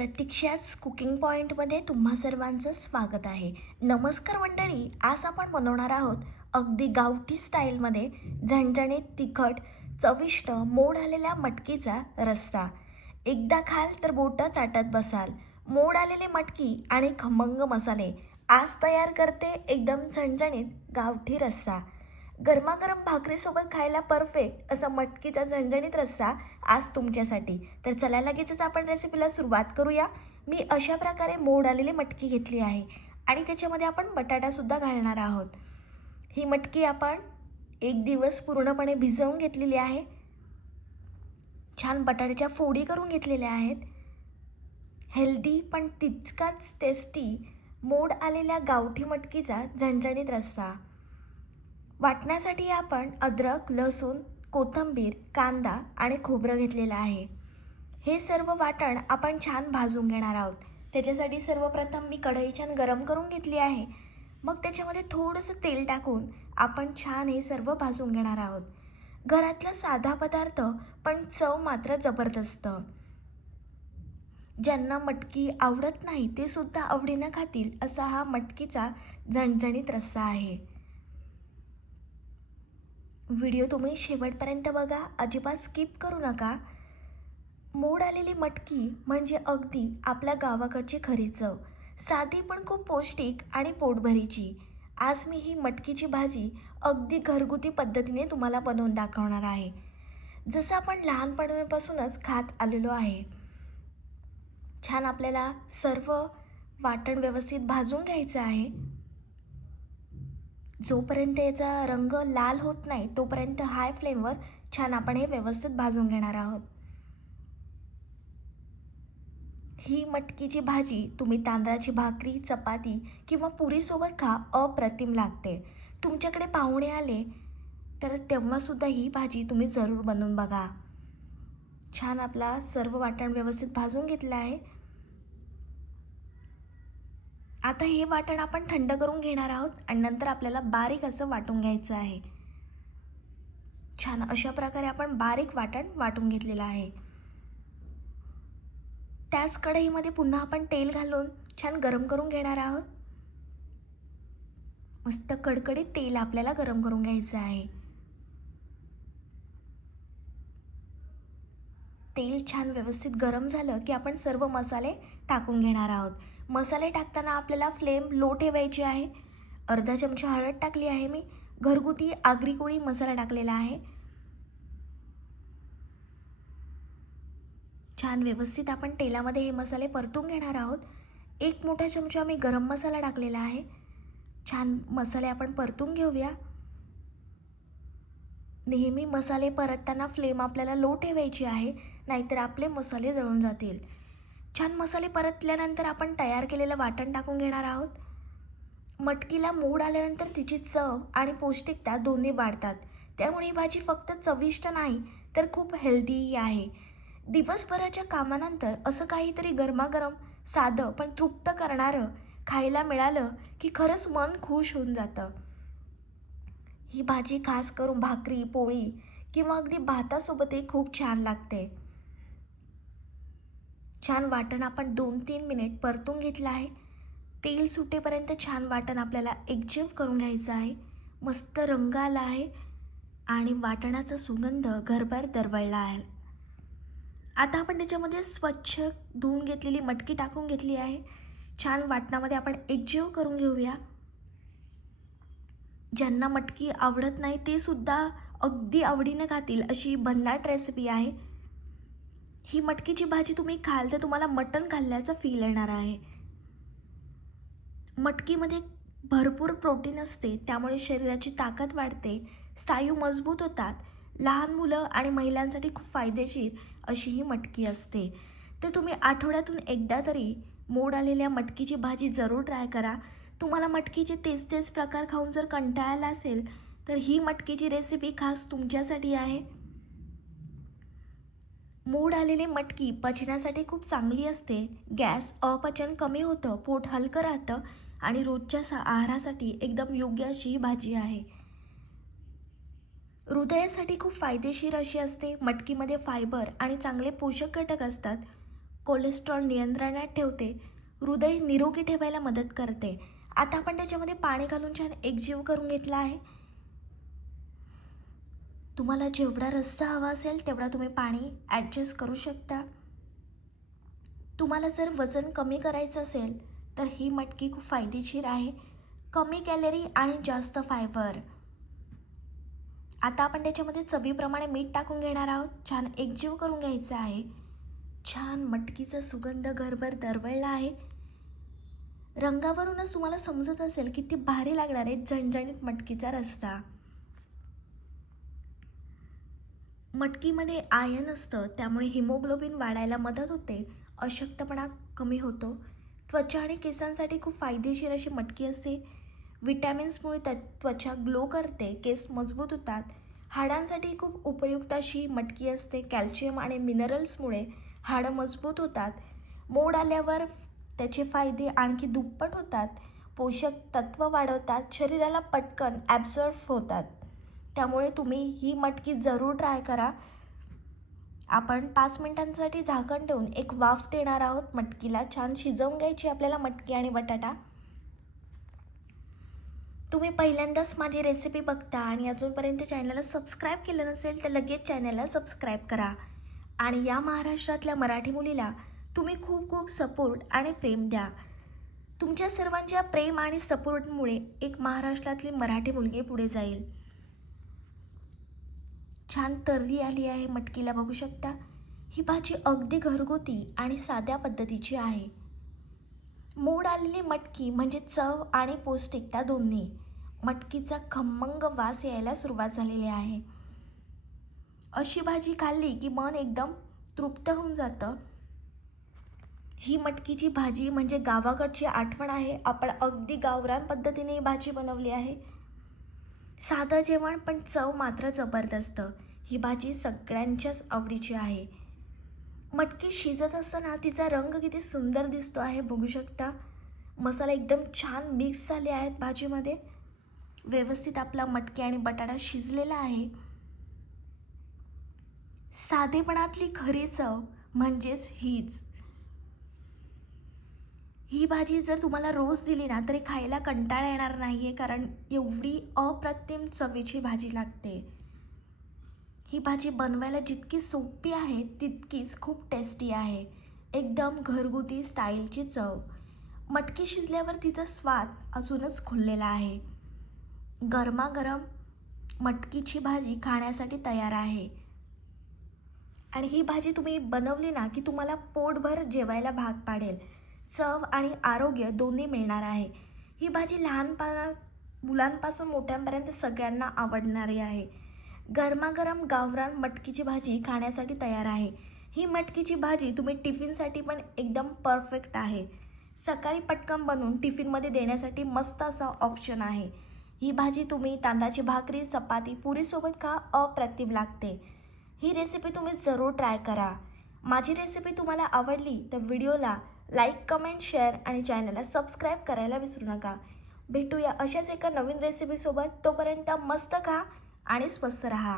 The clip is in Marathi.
प्रतीक्षाच कुकिंग पॉईंटमध्ये तुम्हा सर्वांचं स्वागत आहे. नमस्कार मंडळी, आज आपण बनवणार आहोत अगदी गावठी स्टाईलमध्ये झणझणीत तिखट चविष्ट मोड आलेल्या मटकीचा रस्सा. एकदा खाल तर बोटं चाटत बसाल. मोड आलेली मटकी आणि खमंग मसाले आज तयार करते एकदम झणझणीत गावठी रस्सा. गरमागरम भाकरीसोबत खायला परफेक्ट असा मटकीचा झणझणीत रस्सा आज तुमच्यासाठी. तर चला लगेचच आपण रेसिपीला सुरुवात करूया. मी अशा प्रकारे मोड आलेली मटकी घेतली आहे आणि त्याच्यामध्ये आपण बटाटासुद्धा घालणार आहोत. ही मटकी आपण एक दिवस पूर्णपणे भिजवून घेतलेली आहे. छान बटाट्याच्या फोडी करून घेतलेल्या आहेत. हेल्दी पण तितकाच टेस्टी मोड आलेल्या गावठी मटकीचा झणझणीत रस्सा. वाटण्यासाठी आपण अद्रक, लसूण, कोथिंबीर, कांदा आणि खोबरं घेतलेलं आहे. हे सर्व वाटण आपण छान भाजून घेणार आहोत. त्याच्यासाठी सर्वप्रथम मी कढई छान गरम करून घेतली आहे. मग त्याच्यामध्ये थोडंसं तेल टाकून आपण छान हे सर्व भाजून घेणार आहोत. घरातला साधा पदार्थ पण चव मात्र जबरदस्त. ज्यांना मटकी आवडत नाही ते सुद्धा आवडीनं खातील असा हा मटकीचा झणझणीत रस्सा आहे. व्हिडिओ तुम्ही शेवटपर्यंत बघा, अजिबात स्किप करू नका. मोड आलेली मटकी म्हणजे अगदी आपल्या गावाकडची खरी चव. साधी पण खूप पौष्टिक आणि पोटभरीची. आज मी ही मटकीची भाजी अगदी घरगुती पद्धतीने तुम्हाला बनवून दाखवणार आहे, जसं आपण लहानपणापासूनच खात आलेलो आहे. छान आपल्याला सर्व वाटण व्यवस्थित भाजून घ्यायचं आहे. जोपर्यंत याचा रंग लाल होत नाही तोपर्यंत हाय फ्लेमवर छान आपण हे व्यवस्थित भाजून घेणार आहोत. ही मटकीची भाजी तुम्ही तांदळाची भाकरी, चपाती किंवा पुरीसोबत खा, अप्रतिम लागते. तुमच्याकडे पाहुणे आले तर तेव्हासुद्धा ही भाजी तुम्ही जरूर बनवून बघा. छान आपला सर्व वाटण व्यवस्थित भाजून घेतलं आहे. आता हे वाटण आपण थंड करून घेणार आहोत आणि नंतर आपल्याला बारीक असं वाटून घ्यायचं आहे. छान अशा प्रकारे आपण बारीक वाटण वाटून घेतलेलं आहे. त्याच कढईमध्ये पुन्हा आपण तेल घालून छान गरम करून घेणार आहोत. मस्त कडकडीत तेल आपल्याला गरम करून घ्यायचं आहे. तेल छान व्यवस्थित गरम झालं की आपण सर्व मसाले टाकून घेणार आहोत. मसाले टाकताना आपल्याला फ्लेम लो ठेवायची आहे. अर्धा चमचा हळद टाकली आहे मी. घरगुती आगरी कोळी मसाला टाकलेला आहे. छान व्यवस्थित आपण तेलामध्ये हे मसाले परतून घेणार आहोत. एक मोठा चमचा मी गरम मसाला टाकलेला आहे. छान मसाले आपण परतून घेऊया. नेहमी मसाले परतताना फ्लेम आपल्याला लो ठेवायची आहे, नाहीतर आपले मसाले जळून जातील. छान मसाले परतल्यानंतर आपण तयार केलेलं वाटण टाकून घेणार आहोत. मटकीला मोड आल्यानंतर तिची चव आणि पौष्टिकता दोन्ही वाढतात. त्यामुळे ही भाजी फक्त चविष्ट नाही तर खूप हेल्दीही आहे. दिवसभराच्या कामानंतर असं काहीतरी गरमागरम साधं पण तृप्त करणारं खायला मिळालं की खरंच मन खुश होऊन जातं. ही भाजी खास करून भाकरी, पोळी किंवा अगदी भातासोबतही खूप छान लागते. छान वाटण आपण 2-3 मिनिट परतून घेतलं आहे. तेल सुटेपर्यंत छान वाटण आपल्याला एकजीव करून घ्यायचं आहे. मस्त रंग आला आहे आणि वाटणाचा सुगंध घरभर दरवळला आहे. आता आपण त्याच्यामध्ये स्वच्छ धुवून घेतलेली मटकी टाकून घेतली आहे. छान वाटणामध्ये आपण एकजीव करून घेऊया. ज्यांना मटकी आवडत नाही ते सुद्धा अगदी आवडीने खातील अशी भन्नाट रेसिपी आहे. ही मटकीची भाजी तुम्ही खाल तर तुम्हाला मटण खाल्ल्याचा फील येणार आहे. मटकीमध्ये भरपूर प्रोटीन असते, त्यामुळे शरीराची ताकद वाढते, स्नायू मजबूत होतात. लहान मुलं आणि महिलांसाठी खूप फायदेशीर अशी ही मटकी असते. तर तुम्ही आठवड्यातून एकदा तरी मोड आलेल्या मटकीची भाजी जरूर ट्राय करा. तुम्हाला मटकीचे तेच तेच प्रकार खाऊन जर कंटाळाला असेल तर ही मटकीची रेसिपी खास तुमच्यासाठी आहे. मोड आलेली मटकी पचनासाठी खूप चांगली असते. गॅस, अपचन कमी होतं, पोट हलकं राहतं आणि रोजच्या आहारासाठी एकदम योग्य अशी ही भाजी आहे. हृदयासाठी खूप फायदेशीर अशी असते. मटकीमध्ये फायबर आणि चांगले पोषक घटक असतात. कोलेस्ट्रॉल नियंत्रणात ठेवते, हृदय निरोगी ठेवायला मदत करते. आता आपण त्याच्यामध्ये पाणी घालून छान एकजीव करून घेतला आहे. तुम्हाला जेवढा रस्सा हवा असेल तेवढा तुम्ही पाणी ॲडजस्ट करू शकता. तुम्हाला जर वजन कमी करायचं असेल तर ही मटकी खूप फायदेशीर आहे. कमी कॅलरी आणि जास्त फायबर. आता आपण त्याच्यामध्ये चवीप्रमाणे मीठ टाकून घेणार आहोत. छान एकजीव करून घ्यायचं आहे. छान मटकीचा सुगंध घरभर दरवळला आहे. रंगावरूनच तुम्हाला समजत असेल किती भारी लागणार आहे झणझणीत मटकीचा रस्सा. मटकीमध्ये आयर्न असतं, त्यामुळे हिमोग्लोबिन वाढायला मदत होते, अशक्तपणा कमी होतो. त्वचा आणि केसांसाठी खूप फायदेशीर अशी मटकी असते. विटॅमिन्समुळे त्वचा ग्लो करते, केस मजबूत होतात. हाडांसाठी खूप उपयुक्त अशी मटकी असते. कॅल्शियम आणि मिनरल्समुळे हाडं मजबूत होतात. मोड आल्यावर त्याचे फायदे आणखी दुप्पट होतात. पोषक तत्व वाढवतात, शरीराला पटकन ॲब्झॉर्ब होतात. त्यामुळे तुम्ही ही मटकी जरूर ट्राय करा. आपण 5 मिनिटांसाठी झाकण ठेवून एक वाफ देणार आहोत. मटकीला छान शिजवून घ्यायची आपल्याला, मटकी आणि बटाटा. तुम्ही पहिल्यांदाच माझी रेसिपी बघता आणि अजूनपर्यंत चॅनलला सबस्क्राईब केलं नसेल तर लगेच चॅनलला सबस्क्राईब करा. आणि या महाराष्ट्रातल्या मराठी मुलीला तुम्ही खूप खूप सपोर्ट आणि प्रेम द्या. तुमच्या सर्वांच्या प्रेम आणि सपोर्टमुळे एक महाराष्ट्रातली मराठी मुलगी पुढे जाईल. छान तर्री आली आहे मटकीला, बघू शकता. ही भाजी अगदी घरगुती आणि साध्या पद्धतीची आहे. मोड आलेली मटकी म्हणजे चव आणि पौष्टिकता दोन्ही. मटकीचा खमंग वास यायला सुरुवात झालेली आहे. अशी भाजी खाल्ली की मन एकदम तृप्त होऊन जातं. ही मटकीची भाजी म्हणजे गावाकडची आठवण आहे. आपण अगदी गावरान पद्धतीने ही भाजी बनवली आहे. साधं जेवण पण चव मात्र जबरदस्त. ही भाजी सगळ्यांच्याच आवडीची आहे. मटकी शिजत असताना तिचा रंग किती सुंदर दिसतो आहे, बघू शकता. मसाला एकदम छान मिक्स झाले आहेत भाजीमध्ये. व्यवस्थित आपला मटकी आणि बटाटा शिजलेला आहे. साधेपणातली खरी चव म्हणजेच हीच. ही भाजी जर तुम्हाला रोज दिली ना तरी खायला कंटाळा येणार नाही आहे, कारण एवढी अप्रतिम चवीची भाजी लागते. ही भाजी बनवायला जितकी सोपी आहे तितकीच खूप टेस्टी आहे. एकदम घरगुती स्टाईलची चव. मटकी शिजल्यावर तिचा स्वाद अजूनच खुललेला आहे. गरमागरम मटकीची भाजी खाण्यासाठी तयार आहे. आणि ही भाजी तुम्ही बनवली ना की तुम्हाला पोटभर जेवायला भाग पाडेल. चव आणि आरोग्य दोन्ही मिळणार आहे. ही भाजी मुलांपासून मोठ्यांपर्यंत सगळ्यांना आवडणारी आहे. गरमागरम गावरान मटकीची भाजी खाण्यासाठी तयार आहे. ही मटकीची भाजी तुम्ही टिफिनसाठी पण एकदम परफेक्ट आहे. सकाळी पटकन बनवून टिफिनमध्ये देण्यासाठी मस्त असा ऑप्शन आहे. ही भाजी तुम्ही तांदळाची भाकरी, चपाती, पुरीसोबत खा, अप्रतिम लागते. ही रेसिपी तुम्ही जरूर ट्राय करा. माझी रेसिपी तुम्हाला आवडली तर व्हिडिओला लाईक, कमेंट, शेअर आणि चॅनलला सबस्क्राईब करायला विसरू नका. भेटूया अशाच एका नवीन रेसिपीसोबत. तोपर्यंत मस्त खा आणि स्वस्थ रहा.